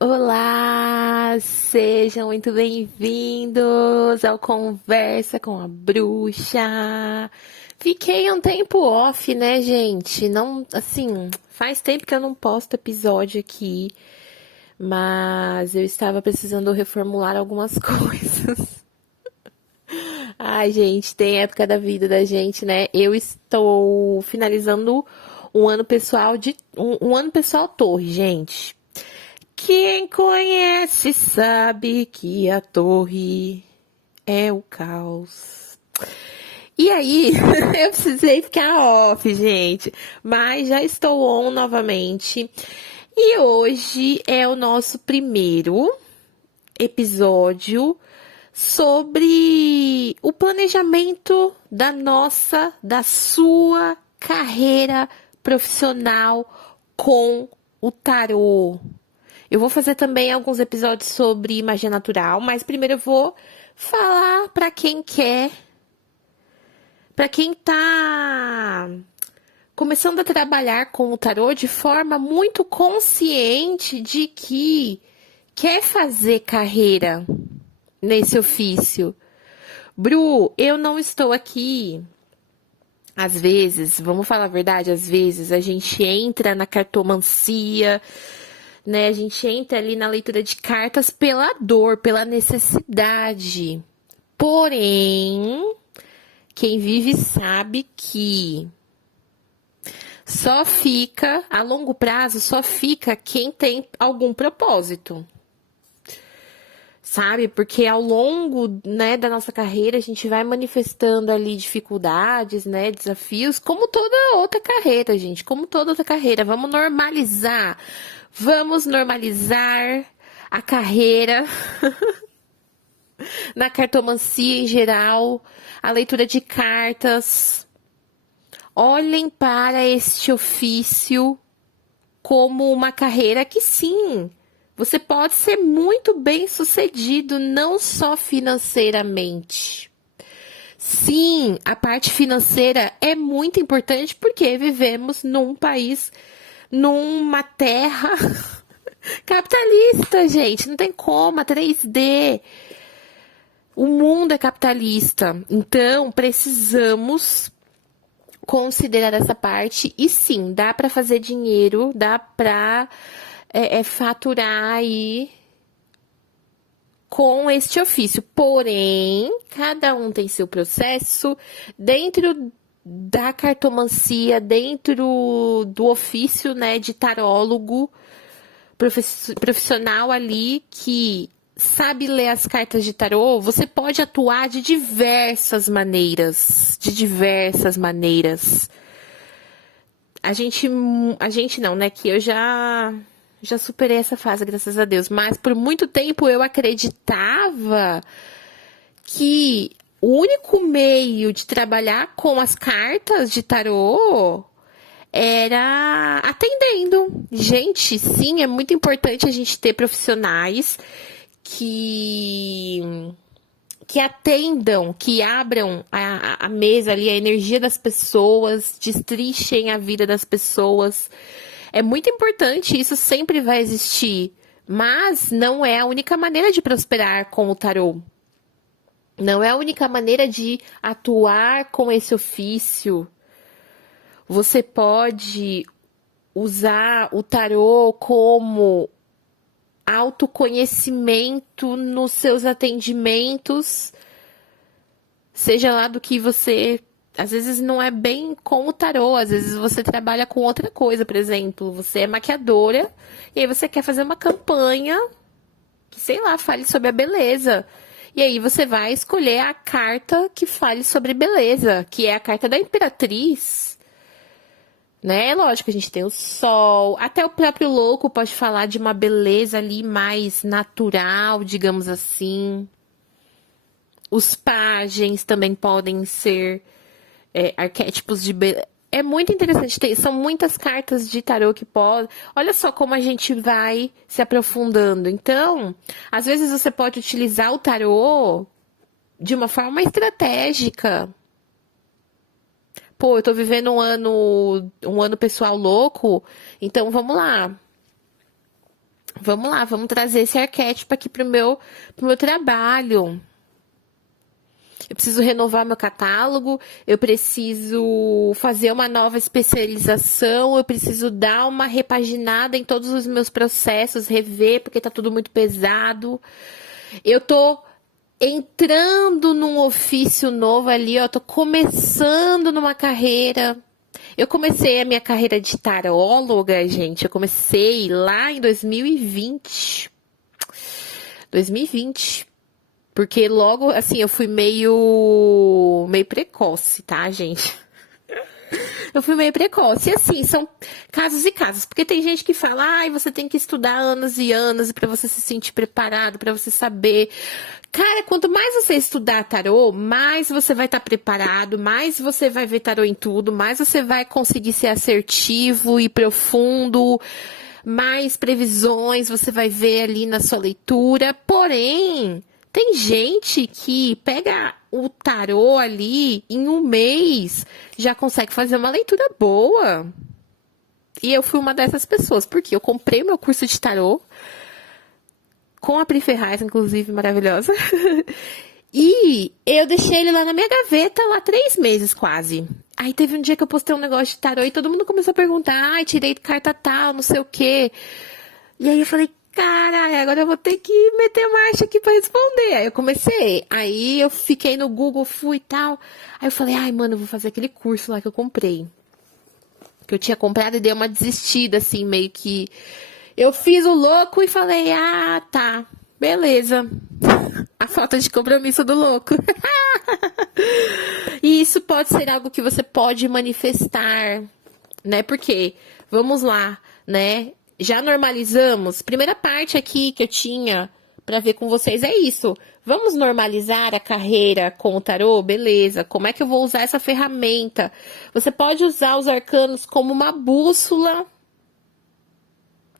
Olá, sejam muito bem-vindos ao Conversa com a Bruxa. Fiquei um tempo off, né, gente? Não, assim, faz tempo que eu não posto episódio aqui, mas eu estava precisando reformular algumas coisas. Ai, gente, tem época da vida da gente, né? Eu estou finalizando um ano pessoal um ano pessoal torre, gente. Quem conhece sabe que a torre é o caos. E aí, eu precisei ficar off, gente. Mas já estou on novamente. E hoje é o nosso primeiro episódio sobre o planejamento da sua carreira profissional com o tarô. Eu vou fazer também alguns episódios sobre magia natural, mas primeiro eu vou falar para quem tá começando a trabalhar com o tarô de forma muito consciente de que quer fazer carreira nesse ofício. Bru, eu não estou aqui. Às vezes, vamos falar a verdade, às vezes a gente entra na cartomancia, né? A gente entra ali na leitura de cartas pela dor, pela necessidade. Porém, quem vive sabe que a longo prazo, só fica quem tem algum propósito. Sabe? Porque ao longo, né, da nossa carreira, a gente vai manifestando ali dificuldades, né, desafios, como toda outra carreira, gente, como toda outra carreira. Vamos normalizar a carreira na cartomancia em geral, a leitura de cartas. Olhem para este ofício como uma carreira que sim, você pode ser muito bem sucedido, não só financeiramente. Sim, a parte financeira é muito importante porque vivemos num país, numa terra capitalista, gente. Não tem como, a 3D. O mundo é capitalista. Então, precisamos considerar essa parte. E sim, dá para fazer dinheiro, dá para faturar aí com este ofício. Porém, cada um tem seu processo dentro da cartomancia, dentro do ofício, né, de tarólogo profissional ali que sabe ler as cartas de tarô. Você pode atuar de diversas maneiras, a gente não, né, que eu já superei essa fase, graças a Deus. Mas por muito tempo eu acreditava que o único meio de trabalhar com as cartas de tarô era atendendo. Gente, sim, é muito importante a gente ter profissionais que que atendam, que abram a mesa ali, a energia das pessoas, destrichem a vida das pessoas. É muito importante, isso sempre vai existir, mas não é a única maneira de prosperar com o tarô. Não é a única maneira de atuar com esse ofício. Você pode usar o tarô como autoconhecimento nos seus atendimentos, seja lá do que você. Às vezes não é bem com o tarô, às vezes você trabalha com outra coisa, por exemplo, você é maquiadora e aí você quer fazer uma campanha que, sei lá, fale sobre a beleza. E aí você vai escolher a carta que fale sobre beleza, que é a carta da Imperatriz. Né? Lógico, a gente tem o sol, até o próprio louco pode falar de uma beleza ali mais natural, digamos assim. Os pajens também podem ser arquétipos de beleza. É muito interessante, são muitas cartas de tarô que podem. Olha só como a gente vai se aprofundando. Então, às vezes você pode utilizar o tarô de uma forma estratégica. Pô, eu tô vivendo um ano pessoal louco, então vamos lá. vamos lá, vamos trazer esse arquétipo aqui pro meu trabalho. Eu preciso renovar meu catálogo, eu preciso fazer uma nova especialização, eu preciso dar uma repaginada em todos os meus processos, rever, porque tá tudo muito pesado. Eu tô entrando num ofício novo ali, ó, tô começando numa carreira. Eu comecei a minha carreira de taróloga, gente, eu comecei lá em 2020. 2020. Porque logo, assim, eu fui meio precoce, tá, gente? Eu fui meio precoce. E assim, são casos e casos. Porque tem gente que fala, ai, você tem que estudar anos e anos para você se sentir preparado, para você saber. Cara, quanto mais você estudar tarô, mais você vai estar preparado, mais você vai ver tarô em tudo, mais você vai conseguir ser assertivo e profundo, mais previsões você vai ver ali na sua leitura. Porém, tem gente que pega o tarô ali em um mês, já consegue fazer uma leitura boa. E eu fui uma dessas pessoas, porque eu comprei meu curso de tarô, com a Pri Ferraz, inclusive, maravilhosa. E eu deixei ele lá na minha gaveta, lá 3 meses quase. Aí teve um dia que eu postei um negócio de tarô e todo mundo começou a perguntar, ai, tirei carta tal, não sei o quê. E aí eu falei, caralho, agora eu vou ter que meter marcha aqui pra responder. Aí eu comecei, aí eu fiquei no Google, fui e tal. Aí eu falei, ai, mano, eu vou fazer aquele curso lá que eu comprei. Que eu tinha comprado e dei uma desistida, assim, meio que... Eu fiz o louco e falei, ah, tá, beleza. A falta de compromisso do louco. E isso pode ser algo que você pode manifestar, né? Porque, vamos lá, né? Já normalizamos. Primeira parte aqui que eu tinha para ver com vocês é isso. Vamos normalizar a carreira com o tarô? Beleza. Como é que eu vou usar essa ferramenta? Você pode usar os arcanos como uma bússola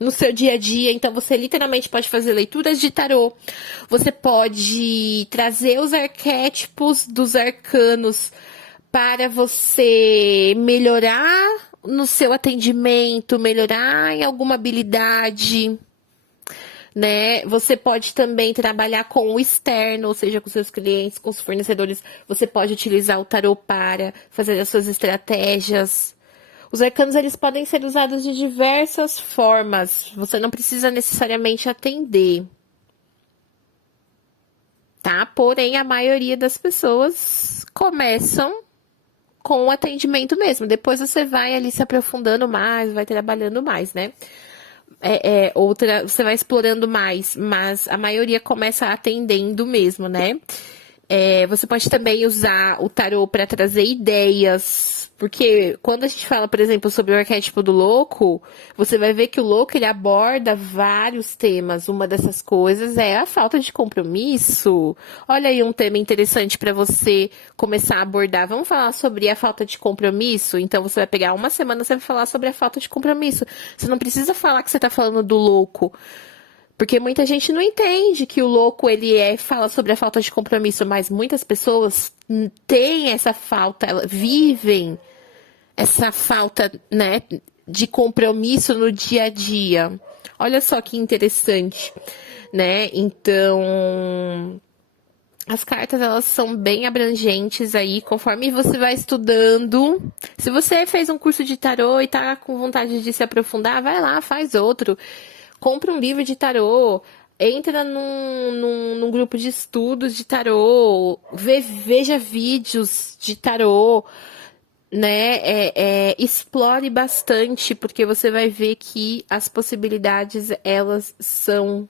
no seu dia a dia, então você literalmente pode fazer leituras de tarô, você pode trazer os arquétipos dos arcanos para você melhorar no seu atendimento, melhorar em alguma habilidade, né? Você pode também trabalhar com o externo, ou seja, com seus clientes, com os fornecedores, você pode utilizar o tarô para fazer as suas estratégias. Os arcanos, eles podem ser usados de diversas formas. Você não precisa necessariamente atender. Tá? Porém, a maioria das pessoas começam com o atendimento mesmo. Depois você vai ali se aprofundando mais, vai trabalhando mais, né? Você vai explorando mais, mas a maioria começa atendendo mesmo, né? Você pode também usar o tarô para trazer ideias, porque quando a gente fala, por exemplo, sobre o arquétipo do louco, você vai ver que o louco, ele aborda vários temas. Uma dessas coisas é a falta de compromisso. Olha aí um tema interessante para você começar a abordar. Vamos falar sobre a falta de compromisso? Então você vai pegar uma semana, você vai falar sobre a falta de compromisso. Você não precisa falar que você está falando do louco. Porque muita gente não entende que o louco, fala sobre a falta de compromisso, mas muitas pessoas têm essa falta, vivem essa falta, né, de compromisso no dia a dia. Olha só que interessante, né? Então, as cartas, elas são bem abrangentes aí, conforme você vai estudando. Se você fez um curso de tarô e tá com vontade de se aprofundar, vai lá, faz outro. Compra um livro de tarô, entra num grupo de estudos de tarô, veja vídeos de tarô, né? Explore bastante, porque você vai ver que as possibilidades, elas são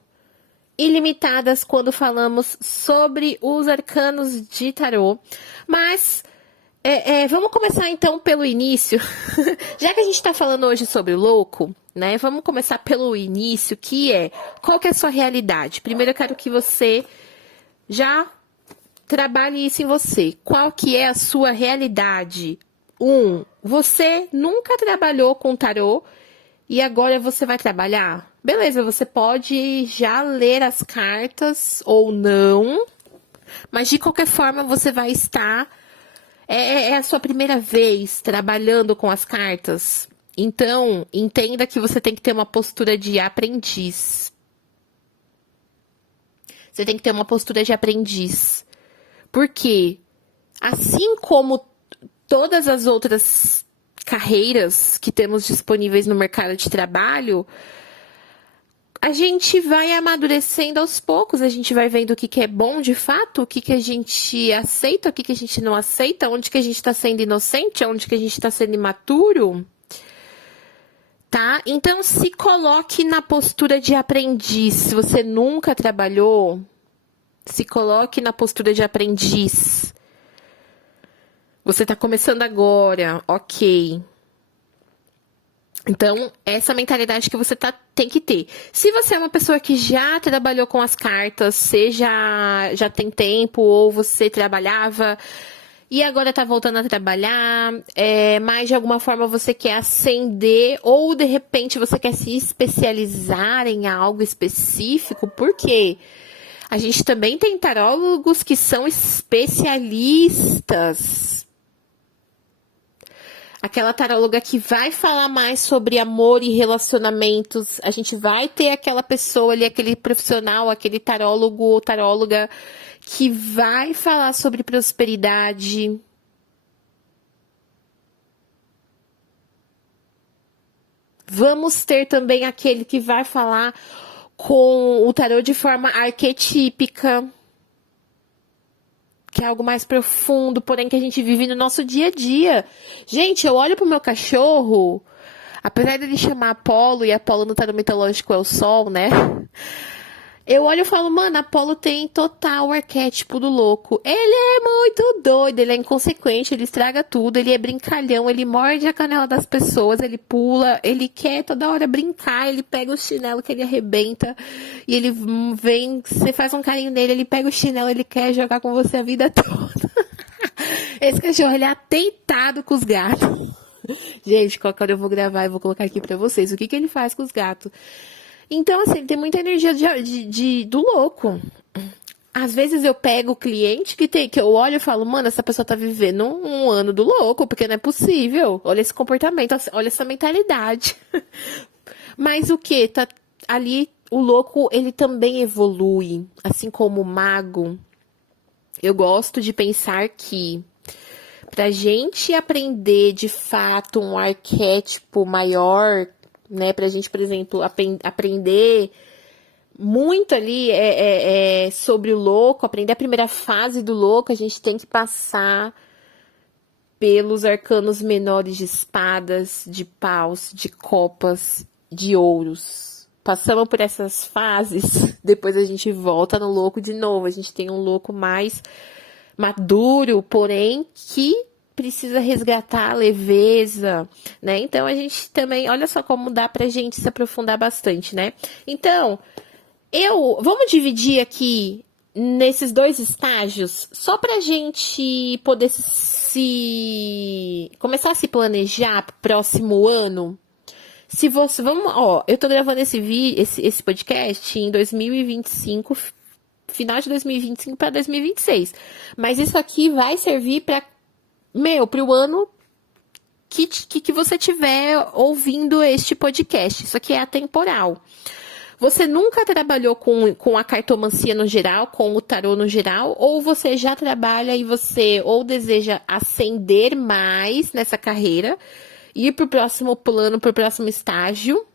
ilimitadas quando falamos sobre os arcanos de tarô. Mas vamos começar então pelo início. Já que a gente está falando hoje sobre o louco, né? Vamos começar pelo início, qual que é a sua realidade? Primeiro eu quero que você já trabalhe isso em você. Qual que é a sua realidade? Você nunca trabalhou com tarô e agora você vai trabalhar? Beleza, você pode já ler as cartas ou não, mas de qualquer forma você vai estar... É a sua primeira vez trabalhando com as cartas. Então, entenda que você tem que ter uma postura de aprendiz. Você tem que ter uma postura de aprendiz. Por quê? Assim como todas as outras carreiras que temos disponíveis no mercado de trabalho, a gente vai amadurecendo aos poucos, a gente vai vendo o que é bom de fato, o que a gente aceita, o que a gente não aceita, onde que a gente está sendo inocente, onde que a gente está sendo imaturo, tá? Então, se coloque na postura de aprendiz. Se você nunca trabalhou, se coloque na postura de aprendiz. Você está começando agora, ok. Então, essa mentalidade que você tem que ter. Se você é uma pessoa que já trabalhou com as cartas, seja já tem tempo, ou você trabalhava e agora está voltando a trabalhar, mas de alguma forma você quer ascender, ou de repente você quer se especializar em algo específico, por quê? A gente também tem tarólogos que são especialistas. Aquela taróloga que vai falar mais sobre amor e relacionamentos. A gente vai ter aquela pessoa ali, aquele profissional, aquele tarólogo ou taróloga que vai falar sobre prosperidade. Vamos ter também aquele que vai falar com o tarô de forma arquetípica, que é algo mais profundo, porém que a gente vive no nosso dia a dia. Gente, eu olho pro meu cachorro, apesar dele chamar Apolo, e Apolo no tarô mitológico é o sol, né? Eu olho e falo, mano, Apolo tem total o arquétipo do louco. Ele é muito doido, ele é inconsequente, ele estraga tudo, ele é brincalhão, ele morde a canela das pessoas, ele pula, ele quer toda hora brincar, ele pega o chinelo que ele arrebenta, e ele vem, você faz um carinho nele, ele pega o chinelo, ele quer jogar com você a vida toda. Esse cachorro, ele é atentado com os gatos. Gente, qualquer hora eu vou gravar e vou colocar aqui pra vocês o que ele faz com os gatos. Então, assim, ele tem muita energia do louco. Às vezes eu pego o cliente que eu olho e falo, mano, essa pessoa tá vivendo um ano do louco, porque não é possível. Olha esse comportamento, olha essa mentalidade. Mas o que? Tá ali, o louco, ele também evolui. Assim como o mago. Eu gosto de pensar que pra gente aprender de fato um arquétipo maior, né, pra gente, por exemplo, aprender muito ali sobre o louco, aprender a primeira fase do louco, a gente tem que passar pelos arcanos menores de espadas, de paus, de copas, de ouros. Passamos por essas fases, depois a gente volta no louco de novo, a gente tem um louco mais maduro, porém que precisa resgatar a leveza, né? Então, a gente também, olha só como dá pra gente se aprofundar bastante, né? Então, vamos dividir aqui nesses dois estágios, só pra gente poder começar a se planejar pro próximo ano. Se você, eu tô gravando esse podcast em 2025, final de 2025 para 2026, mas isso aqui vai servir para pro ano que você tiver ouvindo este podcast. Isso aqui é atemporal. Você nunca trabalhou com a cartomancia no geral, com o tarô no geral, ou você já trabalha e você ou deseja ascender mais nessa carreira, ir para o próximo plano, para o próximo estágio,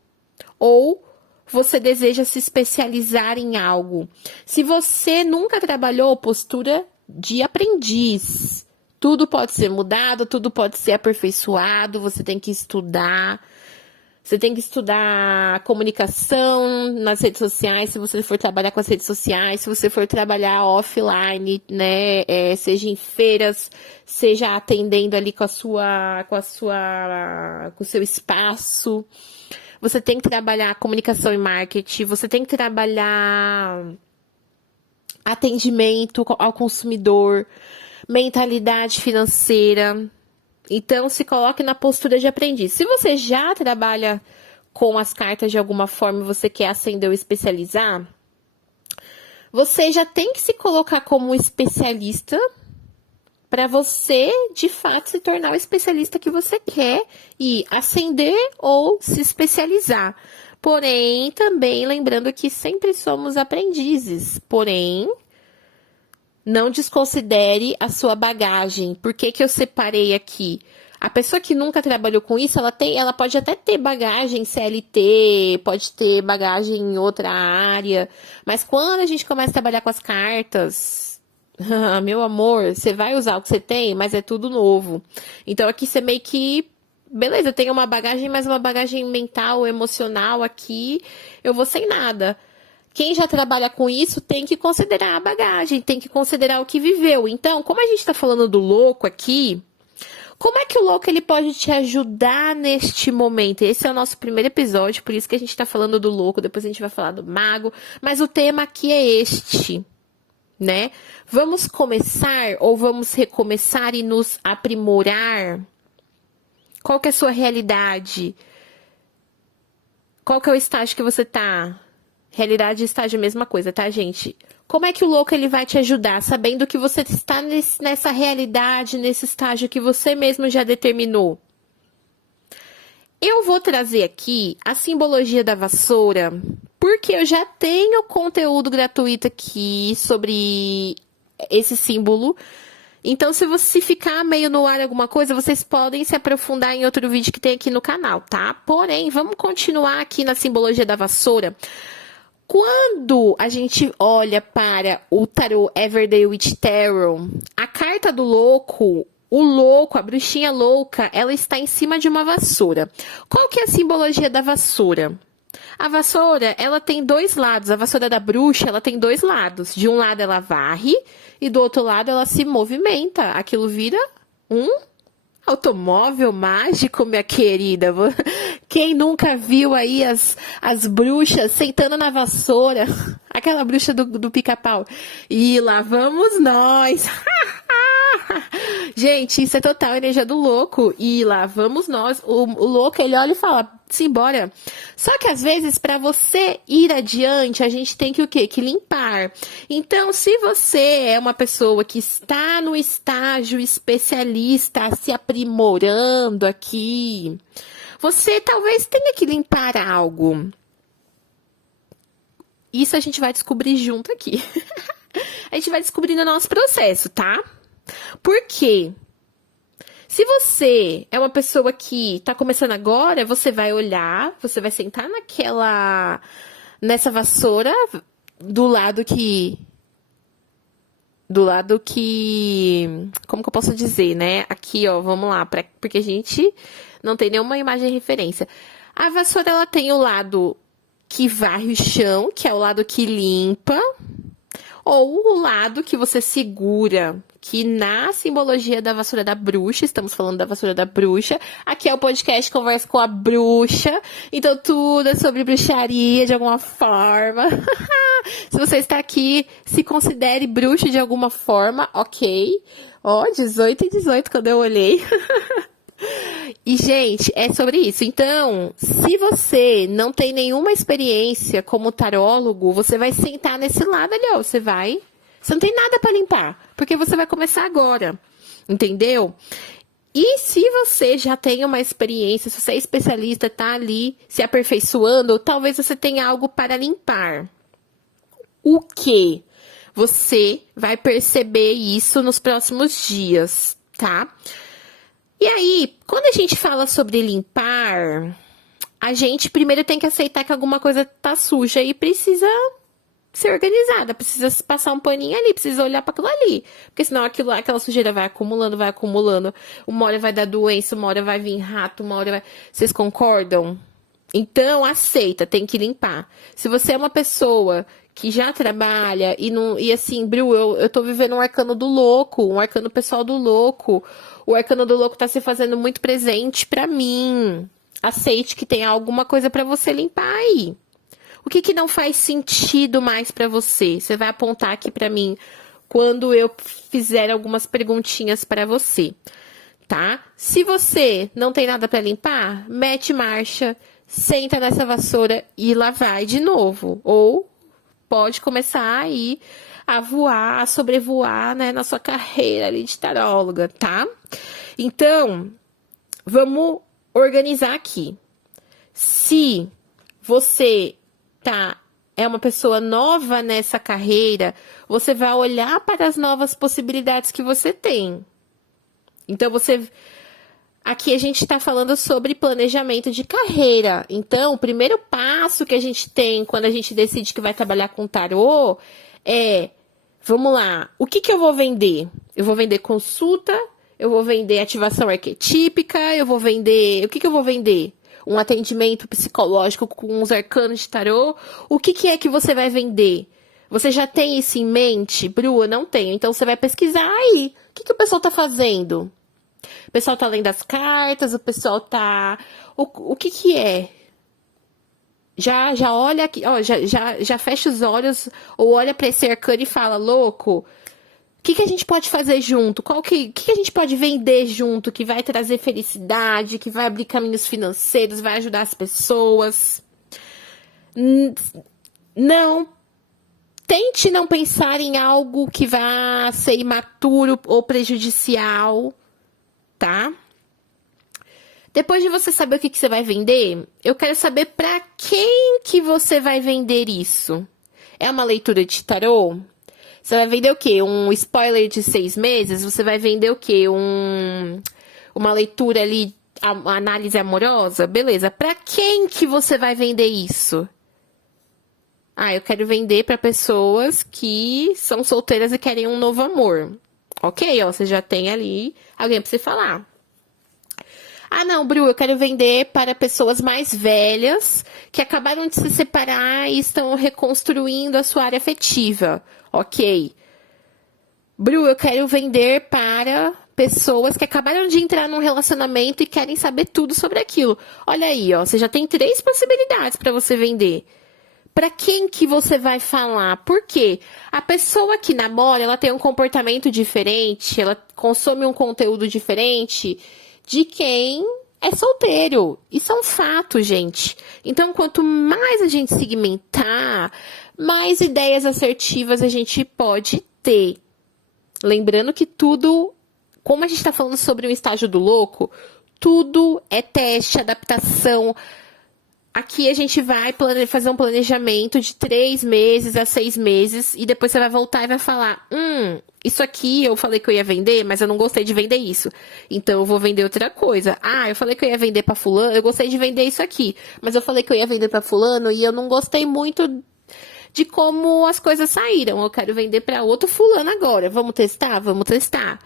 ou você deseja se especializar em algo. Se você nunca trabalhou, postura de aprendiz. Tudo pode ser mudado, tudo pode ser aperfeiçoado, você tem que estudar. Você tem que estudar comunicação nas redes sociais, se você for trabalhar com as redes sociais, se você for trabalhar offline, né, seja em feiras, seja atendendo ali com o seu espaço. Você tem que trabalhar comunicação e marketing, você tem que trabalhar atendimento ao consumidor, mentalidade financeira. Então, se coloque na postura de aprendiz. Se você já trabalha com as cartas de alguma forma e você quer ascender ou especializar, você já tem que se colocar como especialista para você, de fato, se tornar o especialista que você quer e ascender ou se especializar. Porém, também lembrando que sempre somos aprendizes. Porém, não desconsidere a sua bagagem. Por que que eu separei aqui? A pessoa que nunca trabalhou com isso, ela pode até ter bagagem CLT, pode ter bagagem em outra área, mas quando a gente começa a trabalhar com as cartas, meu amor, você vai usar o que você tem, mas é tudo novo. Então aqui você meio que, beleza, eu tenho uma bagagem, mas uma bagagem mental, emocional aqui, eu vou sem nada. Quem já trabalha com isso tem que considerar a bagagem, tem que considerar o que viveu. Então, como a gente está falando do louco aqui, como é que o louco ele pode te ajudar neste momento? Esse é o nosso primeiro episódio, por isso que a gente está falando do louco, depois a gente vai falar do mago, mas o tema aqui é este, né? Vamos começar ou vamos recomeçar e nos aprimorar? Qual que é a sua realidade? Qual que é o estágio que você tá? Realidade e estágio é a mesma coisa, tá, gente? Como é que o louco ele vai te ajudar, sabendo que você está nessa realidade, nesse estágio que você mesmo já determinou? Eu vou trazer aqui a simbologia da vassoura, porque eu já tenho conteúdo gratuito aqui sobre esse símbolo. Então, se você ficar meio no ar alguma coisa, vocês podem se aprofundar em outro vídeo que tem aqui no canal, tá? Porém, vamos continuar aqui na simbologia da vassoura. Quando a gente olha para o tarô Everyday Witch Tarot, a carta do louco, o louco, a bruxinha louca, ela está em cima de uma vassoura. Qual que é a simbologia da vassoura? A vassoura, ela tem dois lados. A vassoura da bruxa, ela tem dois lados. De um lado ela varre e do outro lado ela se movimenta. Aquilo vira um automóvel mágico, minha querida. Quem nunca viu aí as bruxas sentando na vassoura? Aquela bruxa do pica-pau. E lá vamos nós. Gente, isso é total energia do louco. E lá vamos nós. O louco, ele olha e fala, simbora. Só que às vezes, para você ir adiante, a gente tem que o quê? Que limpar. Então, se você é uma pessoa que está no estágio especialista, se aprimorando aqui, você talvez tenha que limpar algo. Isso a gente vai descobrir junto aqui. A gente vai descobrir no nosso processo, tá? Por quê? Se você é uma pessoa que tá começando agora, você vai olhar, você vai sentar nessa vassoura do lado que, como que eu posso dizer, né? Aqui, ó, vamos lá, porque a gente não tem nenhuma imagem de referência. A vassoura, ela tem o lado que varre o chão, que é o lado que limpa, ou o lado que você segura, que na simbologia da vassoura da bruxa, estamos falando da vassoura da bruxa, aqui é o podcast Conversa com a Bruxa, então tudo é sobre bruxaria de alguma forma. Se você está aqui, se considere bruxa de alguma forma, ok. Ó, 18 e 18 quando eu olhei. E, gente, é sobre isso. Então, se você não tem nenhuma experiência como tarólogo, você vai sentar nesse lado ali, ó. Você não tem nada para limpar, porque você vai começar agora, entendeu? E se você já tem uma experiência, se você é especialista, tá ali se aperfeiçoando, talvez você tenha algo para limpar. O quê? Você vai perceber isso nos próximos dias, tá? E aí, quando a gente fala sobre limpar, a gente primeiro tem que aceitar que alguma coisa tá suja e precisa ser organizada, precisa passar um paninho ali, precisa olhar para aquilo ali, porque senão aquela sujeira vai acumulando, uma hora vai dar doença, uma hora vai vir rato, uma hora vai... Vocês concordam? Então, aceita, tem que limpar. Se você é uma pessoa que já trabalha e assim, Bru, eu tô vivendo um arcano do louco, um arcano pessoal do louco, o arcano do louco tá se fazendo muito presente pra mim. Aceite que tem alguma coisa pra você limpar aí. O que não faz sentido mais pra você? Você vai apontar aqui pra mim quando eu fizer algumas perguntinhas pra você, tá? Se você não tem nada pra limpar, mete marcha, senta nessa vassoura e lá vai de novo. Ou pode começar aí a voar, a sobrevoar, né, na sua carreira ali de taróloga, tá? Então, vamos organizar aqui. Se você é uma pessoa nova nessa carreira, você vai olhar para as novas possibilidades que você tem. Então, aqui a gente está falando sobre planejamento de carreira. Então, o primeiro passo que a gente tem quando a gente decide que vai trabalhar com tarô é, vamos lá, o que eu vou vender? Eu vou vender consulta, eu vou vender ativação arquetípica, eu vou vender... O que eu vou vender? Um atendimento psicológico com os arcanos de tarô? O que é que você vai vender? Você já tem isso em mente? Bru, eu não tenho. Então, você vai pesquisar aí. O que o pessoal tá fazendo? O pessoal tá lendo as cartas, o pessoal tá... O que é? Já olha aqui, ó, já fecha os olhos ou olha para esse arcano e fala, louco, o que a gente pode fazer junto? O que a gente pode vender junto que vai trazer felicidade, que vai abrir caminhos financeiros, vai ajudar as pessoas? Não. Tente não pensar em algo que vá ser imaturo ou prejudicial, tá? Depois de você saber o que você vai vender, eu quero saber para quem que você vai vender isso. É uma leitura de tarô? Você vai vender o quê? Um spoiler de 6 meses? Você vai vender o quê? Uma leitura ali, uma análise amorosa? Beleza. Para quem que você vai vender isso? Eu quero vender para pessoas que são solteiras e querem um novo amor. Ok, ó, você já tem ali alguém para você falar. Não, Bru, eu quero vender para pessoas mais velhas que acabaram de se separar e estão reconstruindo a sua área afetiva. Ok. Bru, eu quero vender para pessoas que acabaram de entrar num relacionamento e querem saber tudo sobre aquilo. Olha aí, ó, você já tem 3 possibilidades para você vender. Para quem que você vai falar? Por quê? A pessoa que namora, ela tem um comportamento diferente, ela consome um conteúdo diferente de quem é solteiro. Isso é um fato, gente. Então, quanto mais a gente segmentar, mais ideias assertivas a gente pode ter. Lembrando que tudo, como a gente está falando sobre um estágio do louco, tudo é teste, adaptação. Aqui a gente vai fazer um planejamento de 3 meses a 6 meses e depois você vai voltar e vai falar, isso aqui eu falei que eu ia vender, mas eu não gostei de vender isso. Então eu vou vender outra coisa. Eu falei que eu ia vender para fulano, eu gostei de vender isso aqui, mas eu falei que eu ia vender para fulano e eu não gostei muito de como as coisas saíram. Eu quero vender para outro fulano agora. Vamos testar? Vamos testar.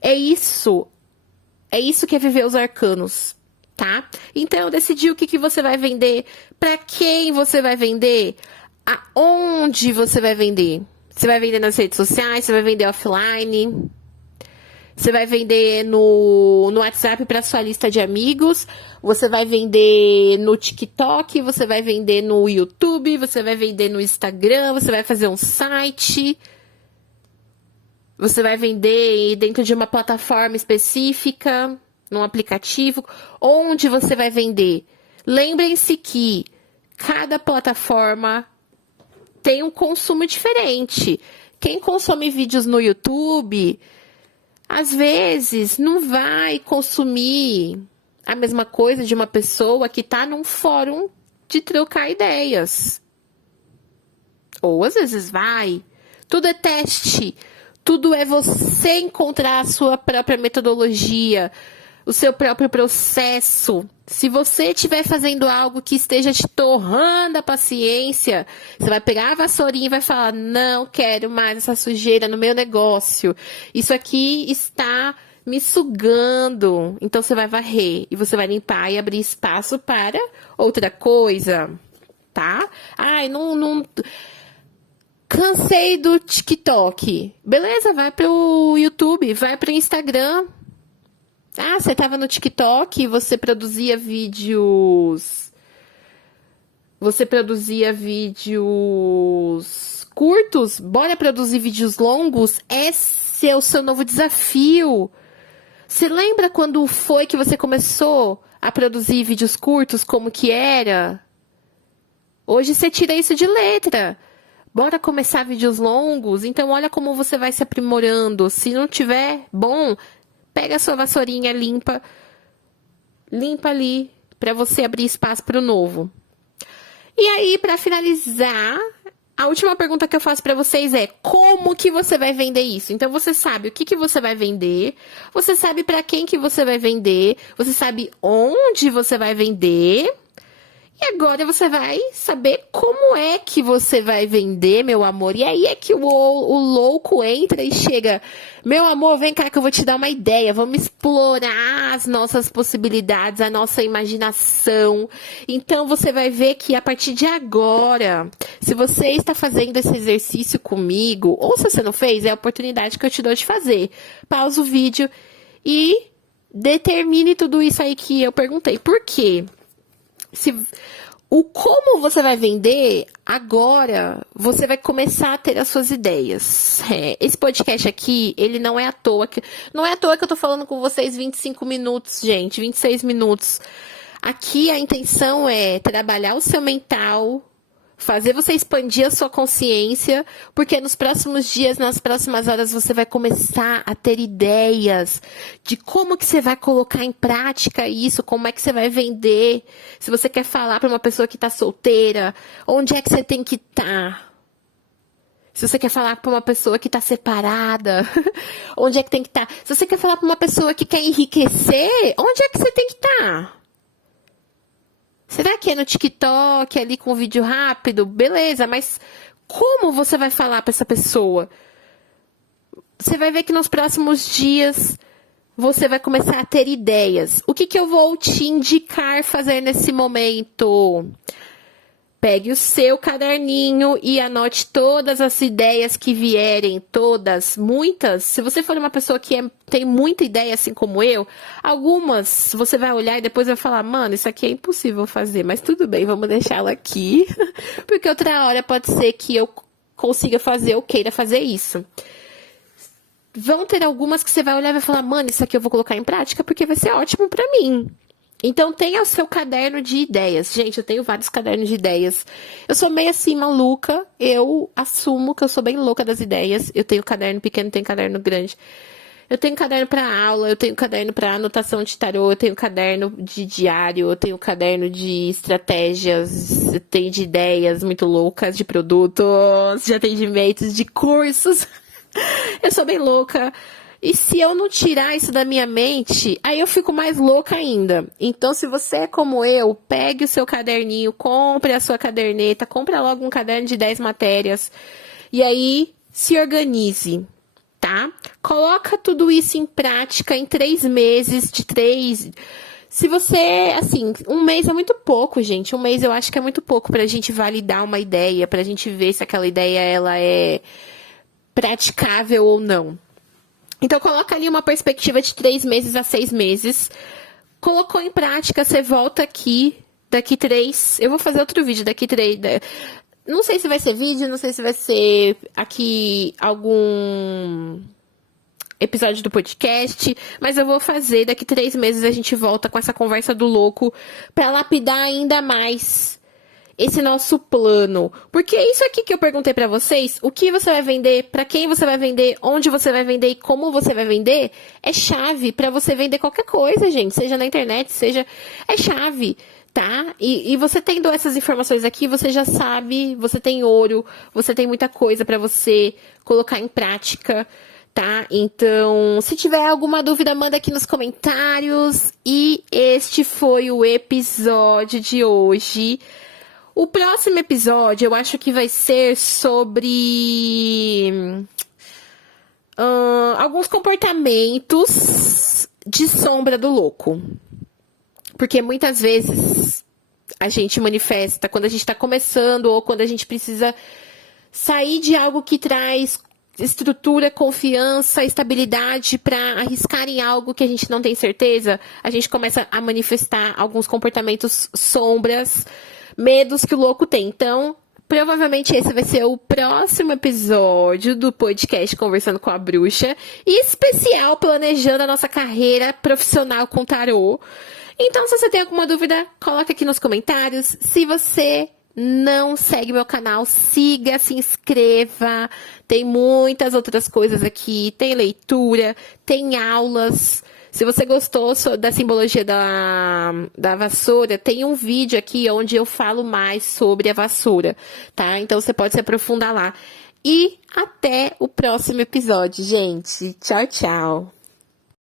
É isso que é viver os arcanos. Tá? Então, eu decidi o que você vai vender, para quem você vai vender, aonde você vai vender. Você vai vender nas redes sociais, você vai vender offline, você vai vender no WhatsApp para sua lista de amigos, você vai vender no TikTok, você vai vender no YouTube, você vai vender no Instagram, você vai fazer um site, você vai vender dentro de uma plataforma específica, num aplicativo, onde você vai vender. Lembrem-se que cada plataforma tem um consumo diferente. Quem consome vídeos no YouTube, às vezes, não vai consumir a mesma coisa de uma pessoa que está num fórum de trocar ideias. Ou às vezes vai. Tudo é teste. Tudo é você encontrar a sua própria metodologia, o seu próprio processo. Se você estiver fazendo algo que esteja te torrando a paciência, você vai pegar a vassourinha e vai falar, não quero mais essa sujeira no meu negócio. Isso aqui está me sugando. Então você vai varrer e você vai limpar e abrir espaço para outra coisa, tá? Não... Cansei do TikTok. Beleza, vai pro YouTube, vai pro Instagram. Você estava no TikTok, você produzia vídeos curtos, bora produzir vídeos longos? Esse é o seu novo desafio. Você lembra quando foi que você começou a produzir vídeos curtos, como que era? Hoje você tira isso de letra. Bora começar vídeos longos? Então olha como você vai se aprimorando. Se não tiver bom, pega a sua vassourinha, limpa ali, para você abrir espaço para o novo. E aí, para finalizar, a última pergunta que eu faço para vocês é: como que você vai vender isso? Então você sabe o que que você vai vender, você sabe para quem que você vai vender, você sabe onde você vai vender. E agora você vai saber como é que você vai vender, meu amor. E aí é que o louco entra e chega: meu amor, vem cá que eu vou te dar uma ideia. Vamos explorar as nossas possibilidades, a nossa imaginação. Então você vai ver que a partir de agora, se você está fazendo esse exercício comigo, ou se você não fez, é a oportunidade que eu te dou de fazer. Pausa o vídeo e determine tudo isso aí que eu perguntei. Por quê? O como você vai vender, agora você vai começar a ter as suas ideias. Esse podcast aqui, ele não é à toa. Não é à toa que eu tô falando com vocês 25 minutos, gente, 26 minutos. Aqui a intenção é trabalhar o seu mental, fazer você expandir a sua consciência, porque nos próximos dias, nas próximas horas, você vai começar a ter ideias de como que você vai colocar em prática isso, como é que você vai vender. Se você quer falar para uma pessoa que está solteira, onde é que você tem que estar? Se você quer falar para uma pessoa que está separada, onde é que tem que estar? Se você quer falar para uma pessoa que quer enriquecer, onde é que você tem que estar? Será que é no TikTok, ali com vídeo rápido? Beleza, mas como você vai falar para essa pessoa? Você vai ver que nos próximos dias você vai começar a ter ideias. O que que eu vou te indicar fazer nesse momento? Pegue o seu caderninho e anote todas as ideias que vierem, todas, muitas. Se você for uma pessoa que tem muita ideia, assim como eu, algumas você vai olhar e depois vai falar: mano, isso aqui é impossível fazer, mas tudo bem, vamos deixá-la aqui, porque outra hora pode ser que eu consiga fazer ou queira fazer isso. Vão ter algumas que você vai olhar e vai falar: mano, isso aqui eu vou colocar em prática porque vai ser ótimo pra mim. Então, tenha o seu caderno de ideias. Gente, eu tenho vários cadernos de ideias. Eu sou meio assim, maluca. Eu assumo que eu sou bem louca das ideias. Eu tenho caderno pequeno, tenho caderno grande. Eu tenho caderno para aula, eu tenho caderno para anotação de tarô, eu tenho caderno de diário, eu tenho caderno de estratégias, eu tenho de ideias muito loucas, de produtos, de atendimentos, de cursos. Eu sou bem louca. E se eu não tirar isso da minha mente, aí eu fico mais louca ainda. Então, se você é como eu, pegue o seu caderninho, compre a sua caderneta, compre logo um caderno de 10 matérias. E aí, se organize, tá? Coloca tudo isso em prática em 3 meses, Se você, assim, um mês é muito pouco, gente. Um mês eu acho que é muito pouco pra gente validar uma ideia, pra gente ver se aquela ideia, ela é praticável ou não. Então, coloca ali uma perspectiva de 3 meses a 6 meses. Colocou em prática, você volta aqui, daqui 3... Eu vou fazer outro vídeo daqui 3... Não sei se vai ser vídeo, não sei se vai ser aqui algum episódio do podcast, mas eu vou fazer, daqui 3 meses a gente volta com essa conversa do louco para lapidar ainda mais esse nosso plano. Porque isso aqui que eu perguntei pra vocês, o que você vai vender, pra quem você vai vender, onde você vai vender e como você vai vender, é chave pra você vender qualquer coisa, gente. Seja na internet, seja... É chave, tá? E você tendo essas informações aqui, você já sabe, você tem ouro, você tem muita coisa pra você colocar em prática, tá? Então, se tiver alguma dúvida, manda aqui nos comentários. E este foi o episódio de hoje. O próximo episódio eu acho que vai ser sobre alguns comportamentos de sombra do louco. Porque muitas vezes a gente manifesta quando a gente está começando ou quando a gente precisa sair de algo que traz estrutura, confiança, estabilidade para arriscar em algo que a gente não tem certeza. A gente começa a manifestar alguns comportamentos sombras, medos que o louco tem. Então, provavelmente esse vai ser o próximo episódio do podcast Conversando com a Bruxa, especial planejando a nossa carreira profissional com tarô. Então, se você tem alguma dúvida, coloca aqui nos comentários. Se você não segue meu canal, siga, se inscreva. Tem muitas outras coisas aqui, tem leitura, tem aulas. Se você gostou da simbologia da vassoura, tem um vídeo aqui onde eu falo mais sobre a vassoura, tá? Então você pode se aprofundar lá. E até o próximo episódio, gente. Tchau, tchau.